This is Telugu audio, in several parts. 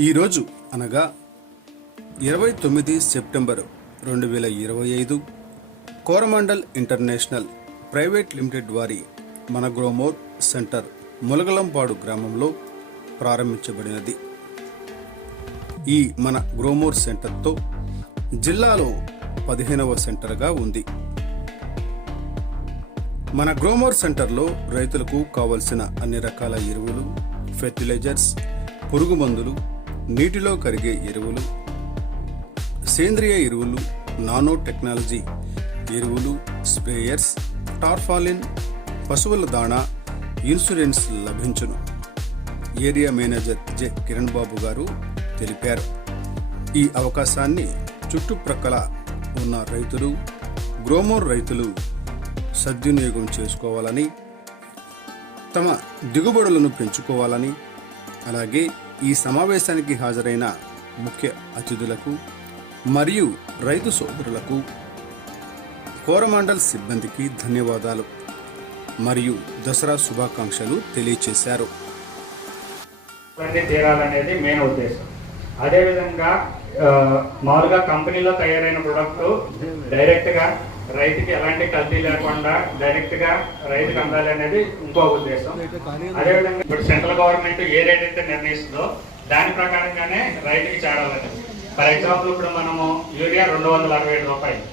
ఈరోజు అనగా ఇరవై తొమ్మిది సెప్టెంబర్ రెండు వేల ఇరవై ఐదు కోరమండల్ ఇంటర్నేషనల్ ప్రైవేట్ లిమిటెడ్ వారి మన గ్రోమోర్ సెంటర్ ములగలంపాడు గ్రామంలో ప్రారంభించబడినది. ఈ మన గ్రోమోర్ సెంటర్తో జిల్లాలో పదిహేనవ సెంటర్గా ఉంది. మన గ్రోమోర్ సెంటర్లో రైతులకు కావలసిన అన్ని రకాల ఎరువులు ఫెర్టిలైజర్స్ పురుగు మందులు నీటిలో కరిగే ఎరువులు సేంద్రియ ఎరువులు నానో టెక్నాలజీ ఎరువులు స్ప్రేయర్స్ టార్ఫాలిన్ పశువుల దాణా ఇన్సూరెన్స్ లభించును. Area manager J. Kiran Babu garu తెలిపారు. ఈ అవకాశాన్ని చుట్టుప్రక్కల ఉన్న రైతులు గ్రోమోర్ రైతులు సద్వినియోగం చేసుకోవాలని తమ దిగుబడులను పెంచుకోవాలని అలాగే ఈ సమావేశానికి హాజరైన ముఖ్య అతిథులకు మరియు రైతు సోదరులకు కోరమండల్ సిబ్బందికి ధన్యవాదాలు మరియు దసరా శుభాకాంక్షలు తెలియచేశారు. తీరాలనేది మెయిన్ ఉద్దేశం. అదేవిధంగా మామూలుగా కంపెనీలో తయారైన ప్రొడక్ట్ డైరెక్ట్గా రైతుకి ఎలాంటి కల్తీ లేకుండా డైరెక్ట్గా రైతుకి అందాలి అనేది ఇంకో ఉద్దేశం. అదేవిధంగా ఇప్పుడు సెంట్రల్ గవర్నమెంట్ ఏ రేట్ అయితే నిర్ణయిస్తుందో దాని ప్రకారంగానే రైతుకి చేరాలని. ఫర్ ఎగ్జాంపుల్ ఇప్పుడు మనము యూరియా రెండు వందల అరవై ఏడు రూపాయలు.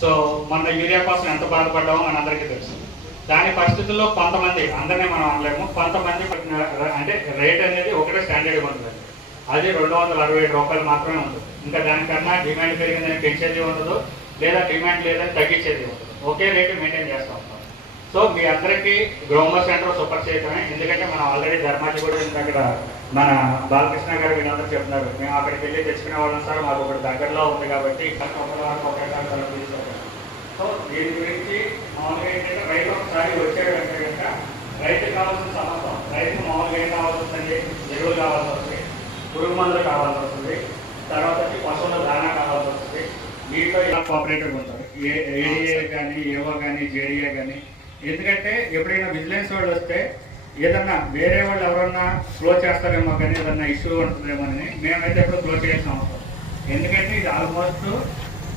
సో మన యూరియా కోసం ఎంత బాధపడ్డామో మన అందరికీ తెలుసు. దాని పరిస్థితుల్లో కొంతమంది అందరినీ మనం అనలేము కొంతమంది అంటే రేట్ అనేది ఒకటే స్టాండర్డ్ ఉంటుంది అది రెండు వందల అరవై ఏడు రూపాయలు మాత్రమే ఉంటుంది ఇంకా దానికన్నా డిమాండ్ పెరిగిందని పెంచేది ఉండదు. లేదా డిమాండ్ లేదా తగ్గించేది ఒకే రేటు మెయింటైన్ చేస్తూ ఉంటాం. సో మీ అందరికీ గ్రోమర్ సెంటర్ సూపర్ చేయటమే ఎందుకంటే మనం ఆల్రెడీ ధర్మాజీ కూడా అక్కడ మన బాలకృష్ణ గారు వీళ్ళందరూ చెప్తున్నారు. మేము అక్కడికి వెళ్ళి తెచ్చుకునే వాళ్ళం సార్ మాకు ఒకటి దగ్గరలో ఉంది కాబట్టి ఒకరి వరకు ఒకే సార్ సో దీని గురించి మామూలుగా ఏంటంటే రైతు ఒకసారి వచ్చాడు అంటే కనుక రైతుకు కావాల్సిన సమస్తం రైతు మామూలుగా ఏం కావాల్సి వస్తుంది ఎరువులు కావాల్సి వస్తుంది పురుగు మందులు కావాల్సి వస్తుంది తర్వాత వచ్చి పశువుల దానా కావాల్సి దీంట్లో ఇలా కోఆపరేటివ్ ఉంటారు. ఏ ఏడీఏ కానీ ఏవో కానీ జేడీఏ కానీ. ఎందుకంటే ఎప్పుడైనా విజిలెన్స్ వాళ్ళు వస్తే ఏదన్నా వేరే వాళ్ళు ఎవరన్నా ఫ్లో చేస్తారేమో కానీ ఏదన్నా ఇష్యూ ఉంటుందేమో అని మేమైతే ఎప్పుడు ఫ్లో చేయాల్సిన అవసరం. ఎందుకంటే ఇది ఆల్మోస్ట్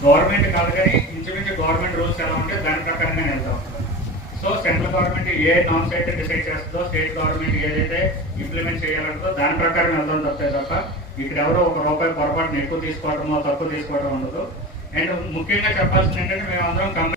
గవర్నమెంట్ కాదు కానీ ఇంచుమించు గవర్నమెంట్ రూల్స్ ఎలా ఉంటే దాని ప్రకారంగా వెళ్తా. ఉంటుంది సో సెంట్రల్ గవర్నమెంట్ ఏ నామ్స్ అయితే డిసైడ్ చేస్తుందో స్టేట్ గవర్నమెంట్ ఏదైతే ఇంప్లిమెంట్ చేయాలంటుందో దాని ప్రకారం వెళ్దాం తప్పే తప్ప ఇక్కడ ఎవరో ఒక రూపాయి పొరపాటున ఎక్కువ తీసుకోవడమో తక్కువ తీసుకోవడం ఉండదు. అండ్ ముఖ్యంగా చెప్పాల్సిన ఏంటంటే మేము అందరం